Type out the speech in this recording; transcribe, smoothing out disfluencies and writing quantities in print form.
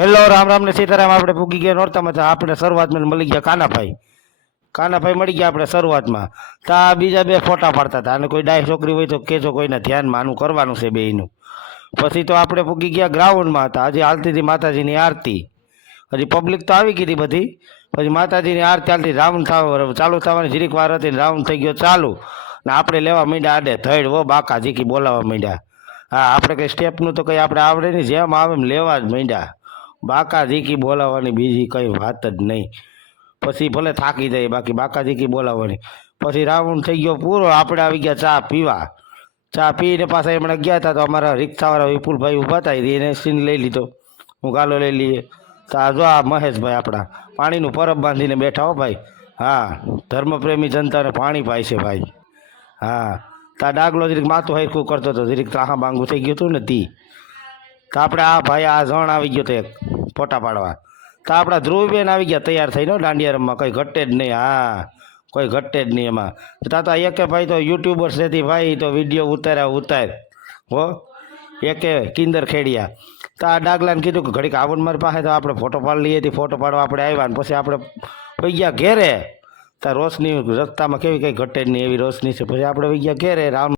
Hello Ram Ram ને સીતારામ. આપણે પૂગી ગયા નોરતામાં તો આપણે શરૂઆતમાં મળી ગયા કાનાભાઈ. કાનાભાઈ મળી ગયા આપણે શરૂઆતમાં. તો આ બીજા બે ફોટા પાડતા હતા અને કોઈ ડાય છોકરી હોય તો કહેજો, કોઈના ધ્યાનમાં આનું કરવાનું છે બેયનું. પછી તો આપણે પૂગી ગયા ગ્રાઉન્ડમાં હતા. હજી હાલતી હતી માતાજીની આરતી. હજી પબ્લિક તો આવી ગઈ હતી બધી. પછી માતાજીની આરતી હાલતી, રાઉન્ડ ચાલુ થવાની જરીક વાર હતી, રાઉન્ડ થઈ ગયો ચાલુ ને આપણે લેવા માંડ્યા આડે ધૈડ. વો બાકા જીકી બોલાવવા માંડ્યા. હા, આપણે કંઈ સ્ટેપનું તો કંઈ આપણે આવડે નહીં, જેમ આવે એમ લેવા જ માંડ્યા. બાકા ઝીકી બોલાવવાની બીજી કંઈ વાત જ નહીં. પછી ભલે થાકી જાય, બાકી બાકા ઝીકી બોલાવવાની. પછી રાઉન્ડ થઈ ગયો પૂરો. આપણે આવી ગયા ચા પીવા. ચા પીને પાછા હમણાં ગયા હતા તો અમારા રિક્ષાવાળા વિપુલભાઈ ઊભા હતા, એને સીન લઈ લીધો. હું ગાલો લઈ લઈએ. તો આ જો આ મહેશભાઈ આપણા પાણીનું પરબ બાંધીને બેઠા હો ભાઈ. હા, ધર્મપ્રેમી જનતાને પાણી પાય છે ભાઈ. હા, તા ડાગલો જરીક માથું હરખું કરતો હતો, જરીક ત્રાહા બાંગું થઈ ગયું હતું ને તી. તો આપણે આ ભાઈ આ જણ આવી ગયો તો એક ફોટા પાડવા. તો આપણા ધ્રુવબેન આવી ગયા તૈયાર થઈને દાંડિયા રમવા. કંઈ ઘટે જ નહીં. હા, કોઈ ઘટે જ નહીં એમાં. તા એકે ભાઈ તો યુટ્યુબર્સ નથી ભાઈ, તો વિડીયો ઉતાર હો. એકે કિંદર ખેડિયા. તો આ ડાગલાને કીધું કે ઘડીક આવો મારી પાસે, તો આપણે ફોટો પાડી લઈએ હતી. ફોટો પાડવા આપણે આવ્યા ને પછી આપણે વહી ગયા ઘેરે. ત્યાં રોશની રસ્તામાં કેવી કંઈ ઘટે જ નહીં એવી રોશની છે. પછી આપણે વહી ગયા ઘેરે. રામ